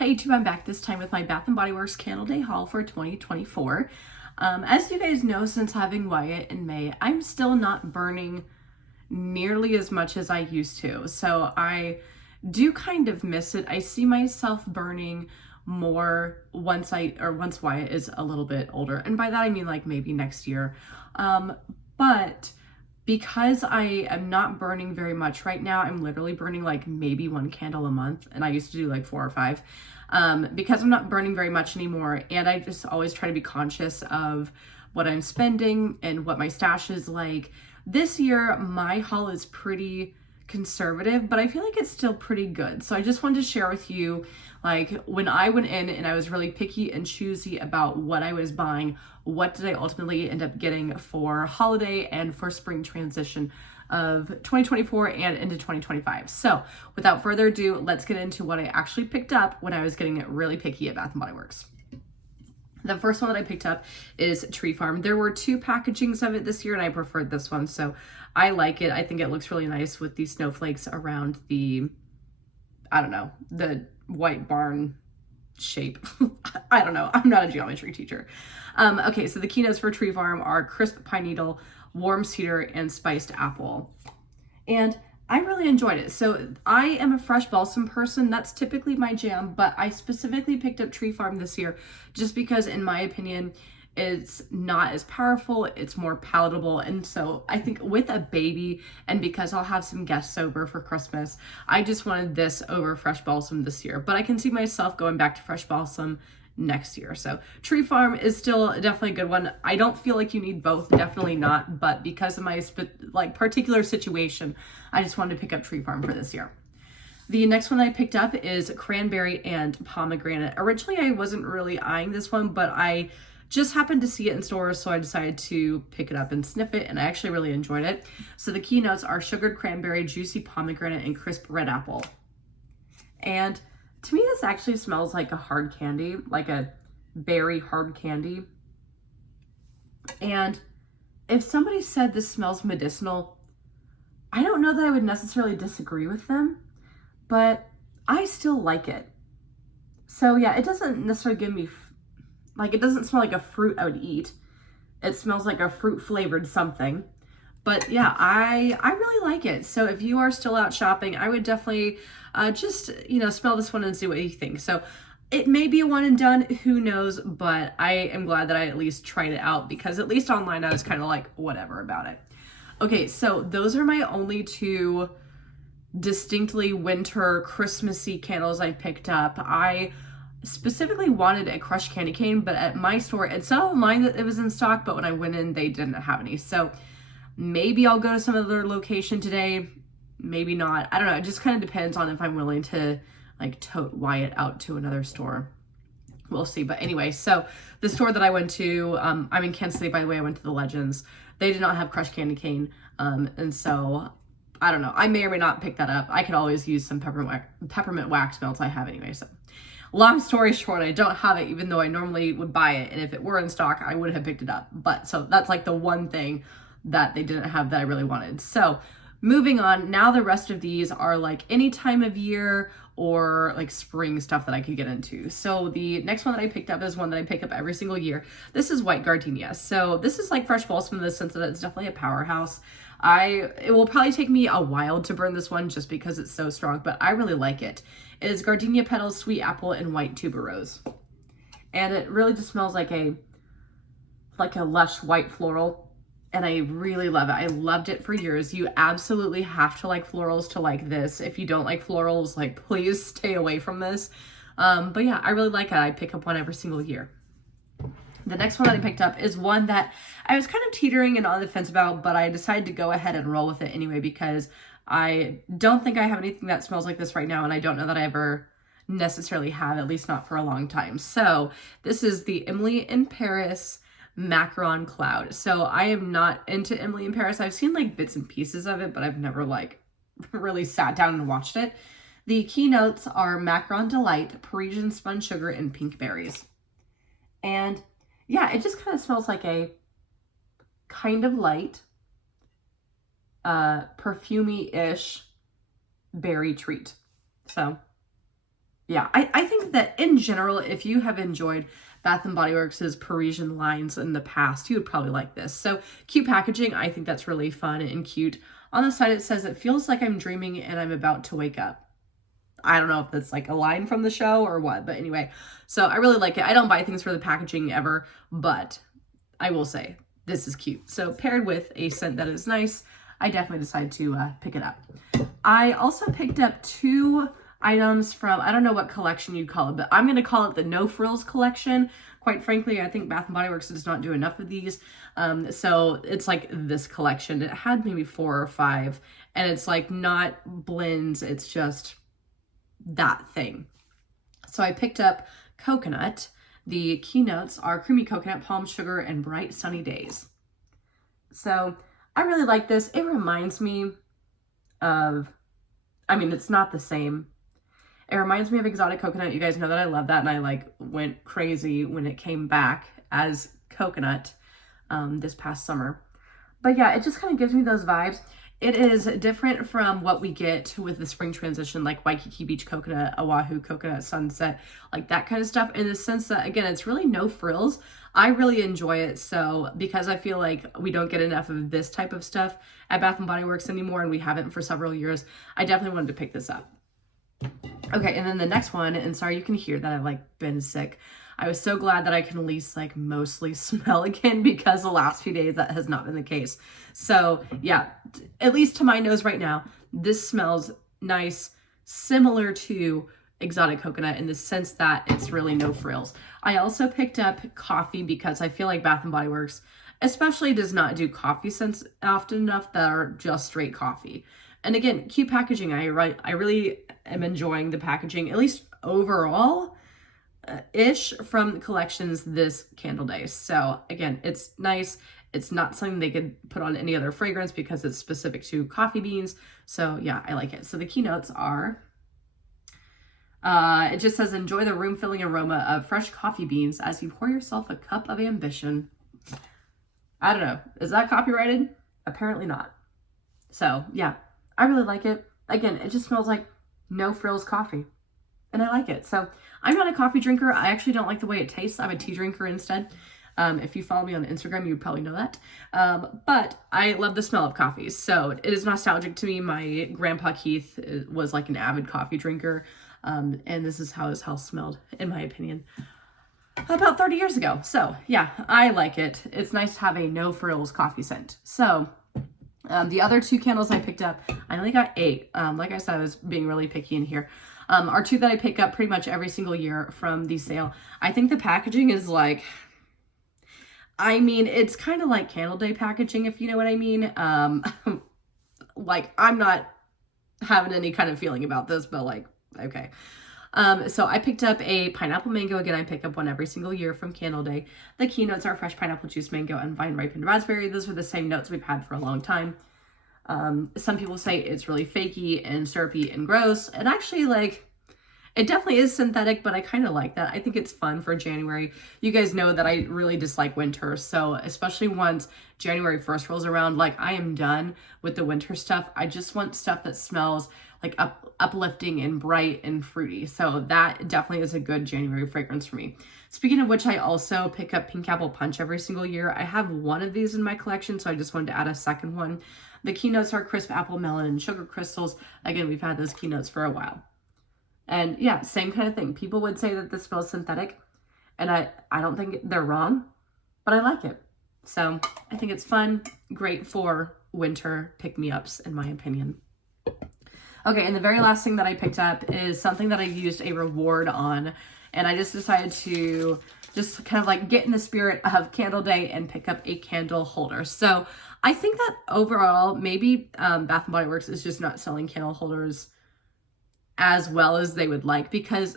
Hey YouTube, I'm back this time with my Bath & Body Works Candle Day haul for 2024. As you guys know, since having Wyatt in May, I'm still not burning nearly as much as I used to. So I do kind of miss it. I see myself burning more once Wyatt is a little bit older. And by that I mean like maybe next year. But because I am not burning very much right now, I'm literally burning like maybe one candle a month, and I used to do like 4 or 5. Because I'm not burning very much anymore, and I just always try to be conscious of what I'm spending and what my stash is like. This year, my haul is pretty conservative, but I feel like it's still pretty good. So I just wanted to share with you, like, when I went in and I was really picky and choosy about what I was buying, what did I ultimately end up getting for holiday and for spring transition of 2024 and into 2025. So without further ado, let's get into what I actually picked up when I was getting really picky at Bath & Body Works. The first one that I picked up is Tree Farm. There were 2 packagings of it this year, and I preferred this one, so I like it. I think it looks really nice with these snowflakes around the, I don't know, the white barn shape. I don't know. I'm not a geometry teacher. Okay, so the keynotes for Tree Farm are crisp pine needle, warm cedar, and spiced apple. And I really enjoyed it. So I am a fresh balsam person. That's typically my jam, but I specifically picked up Tree Farm this year just because, in my opinion, it's not as powerful, it's more palatable. And so I think with a baby, and because I'll have some guests over for Christmas, I just wanted this over fresh balsam this year. But I can see myself going back to fresh balsam next year. So Tree Farm is still definitely a good one. I don't feel like you need both, definitely not, but because of my particular situation, I just wanted to pick up Tree Farm for this year. The next one I picked up is cranberry and pomegranate. Originally, I wasn't really eyeing this one, but I just happened to see it in stores, so I decided to pick it up and sniff it, and I actually really enjoyed it. So the keynotes are sugared cranberry, juicy pomegranate, and crisp red apple. And to me, this actually smells like a hard candy, like a berry hard candy. And if somebody said this smells medicinal, I don't know that I would necessarily disagree with them, but I still like it. So yeah, it doesn't necessarily give me, it doesn't smell like a fruit I would eat. It smells like a fruit flavored something. But yeah, I really like it. So if you are still out shopping, I would definitely just, smell this one and see what you think. So it may be a one and done, who knows, but I am glad that I at least tried it out, because at least online I was kind of like whatever about it. Okay, so those are my only 2 distinctly winter Christmassy candles I picked up. I specifically wanted a crushed candy cane, but at my store, it said online that it was in stock, but when I went in, they didn't have any. So maybe I'll go to some other location today, maybe not. I don't know. It just kind of depends on if I'm willing to tote Wyatt out to another store. We'll see. But anyway, so the store that I went to, I'm in Kansas City, by the way. I went to the Legends. They did not have crushed candy cane. And so I don't know. I may or may not pick that up. I could always use some peppermint wax melts I have anyway. So long story short, I don't have it, even though I normally would buy it. And if it were in stock, I would have picked it up. But so that's like the one thing that they didn't have that I really wanted. So moving on, now the rest of these are like any time of year or like spring stuff that I could get into. So the next one that I picked up is one that I pick up every single year. This is white gardenia. So this is like fresh balsam in the sense that it's definitely a powerhouse. It will probably take me a while to burn this one just because it's so strong, but I really like it. It is gardenia petals, sweet apple, and white tuberose. And it really just smells like a lush white floral. And I really love it. I loved it for years. You absolutely have to like florals to like this. If you don't like florals, please stay away from this. But yeah, I really like it. I pick up one every single year. The next one that I picked up is one that I was kind of teetering and on the fence about, but I decided to go ahead and roll with it anyway, because I don't think I have anything that smells like this right now, and I don't know that I ever necessarily have, at least not for a long time. So this is the Emily in Paris Macaron Cloud. So I am not into Emily in Paris. I've seen bits and pieces of it, but I've never really sat down and watched it. The keynotes are Macaron Delight, Parisian Spun Sugar, and Pink Berries. And yeah, it just kind of smells like a kind of light, perfumey-ish berry treat. So yeah, I think that in general, if you have enjoyed Bath and Body Works' Parisian lines in the past, you would probably like this. So cute packaging. I think that's really fun and cute. On the side, it says, "It feels like I'm dreaming and I'm about to wake up." I don't know if that's like a line from the show or what, but anyway, so I really like it. I don't buy things for the packaging ever, but I will say this is cute. So paired with a scent that is nice, I definitely decided to pick it up. I also picked up 2 items from, I don't know what collection you'd call it, but I'm going to call it the No Frills collection. Quite frankly, I think Bath & Body Works does not do enough of these. So it's like this collection. It had maybe 4 or 5, and it's like not blends. It's just that thing. So I picked up Coconut. The keynotes are creamy coconut, palm sugar, and bright sunny days. So I really like this. It reminds me of, I mean, it's not the same. It reminds me of Exotic Coconut. You guys know that I love that, and I like went crazy when it came back as Coconut this past summer. But yeah, it just kind of gives me those vibes. It is different from what we get with the spring transition, like Waikiki Beach Coconut, Oahu Coconut Sunset, like that kind of stuff, in the sense that, again, it's really no frills. I really enjoy it. So because I feel like we don't get enough of this type of stuff at Bath & Body Works anymore, and we haven't for several years, I definitely wanted to pick this up. Okay, and then the next one, and sorry you can hear that I've like been sick. I was so glad that I can at least like mostly smell again, because the last few days that has not been the case. So yeah, at least to my nose right now, this smells nice, similar to Exotic Coconut in the sense that it's really no frills. I also picked up coffee because I feel like Bath and Body Works especially does not do coffee scents often enough that are just straight coffee. And again, cute packaging. I really am enjoying the packaging, at least overall ish, from the collections this Candle Day. So again, it's nice. It's not something they could put on any other fragrance because it's specific to coffee beans. So yeah, I like it. So the keynotes are, it just says, "Enjoy the room-filling aroma of fresh coffee beans as you pour yourself a cup of ambition." I don't know. Is that copyrighted? Apparently not. So yeah, I really like it. Again, it just smells like no frills coffee, and I like it. So I'm not a coffee drinker. I actually don't like the way it tastes. I'm a tea drinker instead. If you follow me on Instagram, you would probably know that. But I love the smell of coffee. So it is nostalgic to me. My grandpa Keith was like an avid coffee drinker. And this is how his house smelled, in my opinion, about 30 years ago. So yeah, I like it. It's nice to have a no frills coffee scent. So the other 2 candles I picked up, I only got 8. Like I said, I was being really picky in here. Are 2 that I pick up pretty much every single year from the sale. I think the packaging is like, I mean, it's kind of like Candle Day packaging, if you know what I mean. Like, I'm not having any kind of feeling about this, but like, okay. So I picked up a pineapple mango. Again, I pick up one every single year from Candle Day. The keynotes are fresh pineapple juice, mango, and vine ripened raspberry. Those are the same notes we've had for a long time. Some people say it's really fakey and syrupy and gross. And actually, like, it definitely is synthetic, but I kind of like that. I think it's fun for January. You guys know that I really dislike winter. So especially once January 1st rolls around, like, I am done with the winter stuff. I just want stuff that smells like uplifting and bright and fruity. So that definitely is a good January fragrance for me. Speaking of which, I also pick up Pink Apple Punch every single year. I have one of these in my collection, so I just wanted to add a second one. The keynotes are crisp apple, melon, and sugar crystals. Again, we've had those keynotes for a while. And yeah, same kind of thing. People would say that this smells synthetic, and I don't think they're wrong, but I like it. So I think it's fun, great for winter pick-me-ups, in my opinion. Okay, and the very last thing that I picked up is something that I used a reward on, and I just decided to just kind of like get in the spirit of Candle Day and pick up a candle holder. So I think that overall, maybe Bath & Body Works is just not selling candle holders as well as they would like, because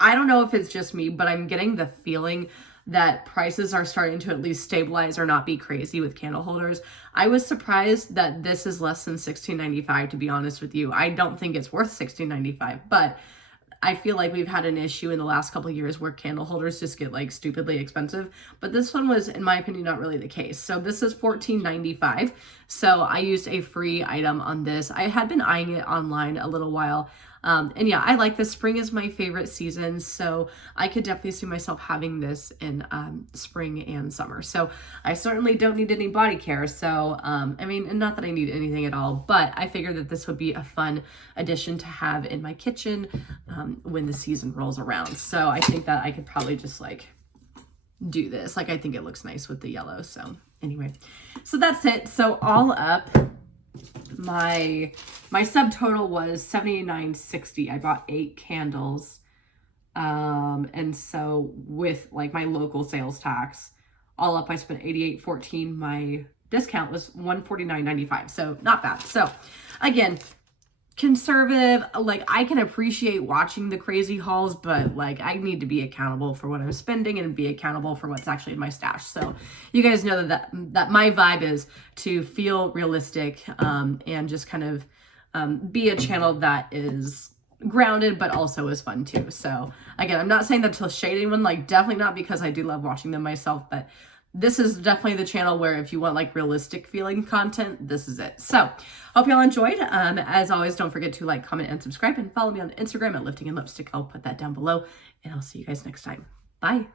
I don't know if it's just me, but I'm getting the feeling that prices are starting to at least stabilize or not be crazy with candle holders. I was surprised that this is less than $16.95, to be honest with you. I don't think it's worth $16.95, but I feel like we've had an issue in the last couple of years where candle holders just get like stupidly expensive, but this one was, in my opinion, not really the case. So this is $14.95. So I used a free item on this. I had been eyeing it online a little while, And yeah, I like this. Spring is my favorite season, so I could definitely see myself having this in spring and summer. So I certainly don't need any body care. So, I mean, and not that I need anything at all, but I figured that this would be a fun addition to have in my kitchen when the season rolls around. So I think that I could probably just like do this. Like, I think it looks nice with the yellow. So anyway, so that's it. So all up, my subtotal was $79.60. I bought 8 candles. And so with like my local sales tax, all up I spent $88.14. My discount was $149.95. So not bad. So again, conservative. Like, I can appreciate watching the crazy hauls, but like, I need to be accountable for what I'm spending and be accountable for what's actually in my stash. So you guys know that my vibe is to feel realistic, and just kind of be a channel that is grounded but also is fun too. So again, I'm not saying that to shade anyone, like, definitely not, because I do love watching them myself, but this is definitely the channel where if you want like realistic feeling content, this is it. So hope y'all enjoyed. As always, don't forget to like, comment, and subscribe, and follow me on Instagram at Lifting and Lipstick. I'll put that down below, and I'll see you guys next time. Bye.